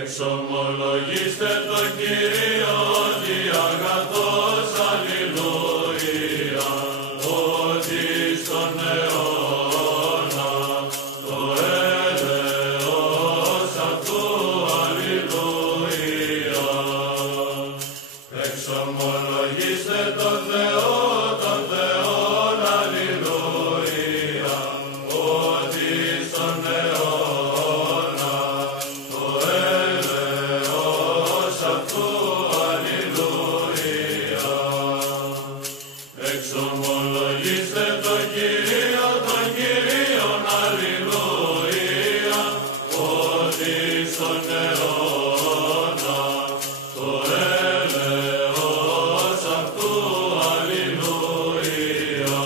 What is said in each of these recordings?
Εξομολογήστε το Κύριο ότι αγαθός, αλληλούια, ότι στον αιώνα το έλεος αυτού, αλληλούια. Εξομολογήστε το Θεό, τον Θεόν, αλληλούια, ότι στον αιώνα το έλεος αυτού, αλληλούια. Εξομολογήστε το Κύριο, τον Κύριον, αλληλούια, ότι στον αιώνα το έλεος αυτού, αλληλούια.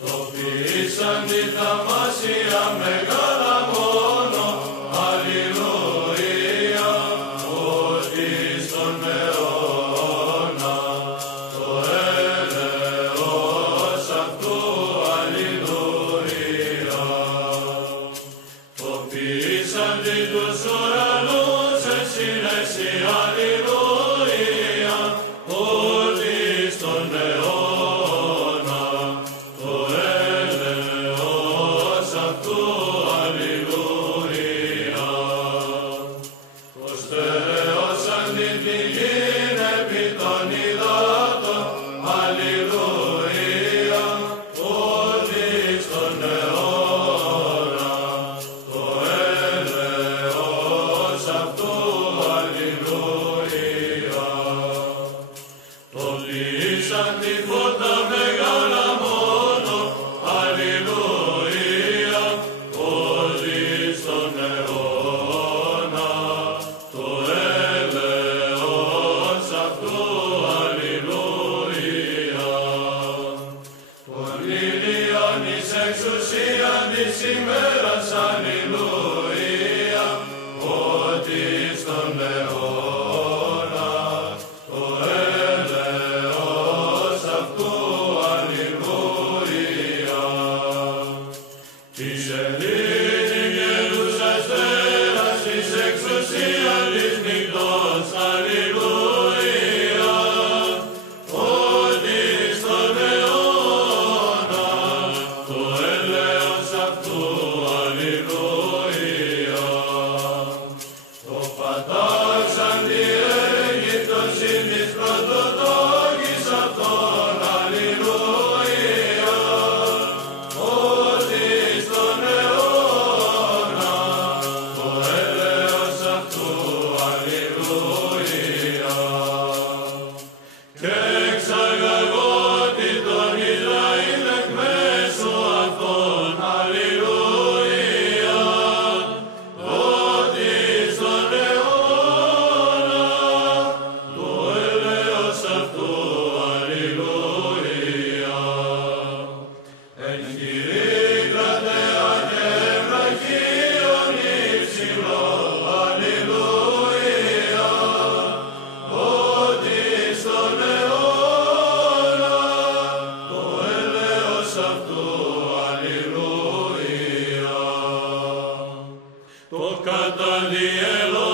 Το ποιήσαν τη θαυμάσια μεγάλα μόνο, αλληλούια, ότι στον αιώνα το έλεος αυτού, αλληλούια. Το ποιήσαν τη τους ουρανούς σε συνέση, αλληλούια, ότι στον αιώνα το έλεος αυτού, αλληλούια. Το στερεώσαν την πηγήν επί των υδάτων, αλληλούια, ότι στον αιώνα το έλεος αυτού, αλληλούια. Το πλήσαν τη φώτα μεγάλα μόνο, αλληλούια, ότι στον αιώνα το έλεος αυτού, αλληλούια. Τον ήλιον εις εξουσίαν της ημέρας, αλληλούια, ότι στον αιώνα το έλεος αυτού, αλληλούια. Της ελίτην γερούς αστέρας της εξουσίαν της νυχτός, αλληλούια, ότι στον αιώνα το έλεος αυτού, αλληλούια. Το πατάξαν τη Αίγυπτος συν της πρωτοτόκης αυτών, αλληλούια, ότι στον αιώνα το έλεος αυτού, αλληλούια. Και εξαγαγότη τον Ισραήλ εκ μέσου αυτών, αλληλούια, ότι στον αιώνα το έλεος αυτού, αλληλούια. Εν κηρύκρατε αγευραχίον υψηλό, αλληλούια, ότι στον αιώνα το έλεος αυτού, αλληλούια. Το καταλλιέλο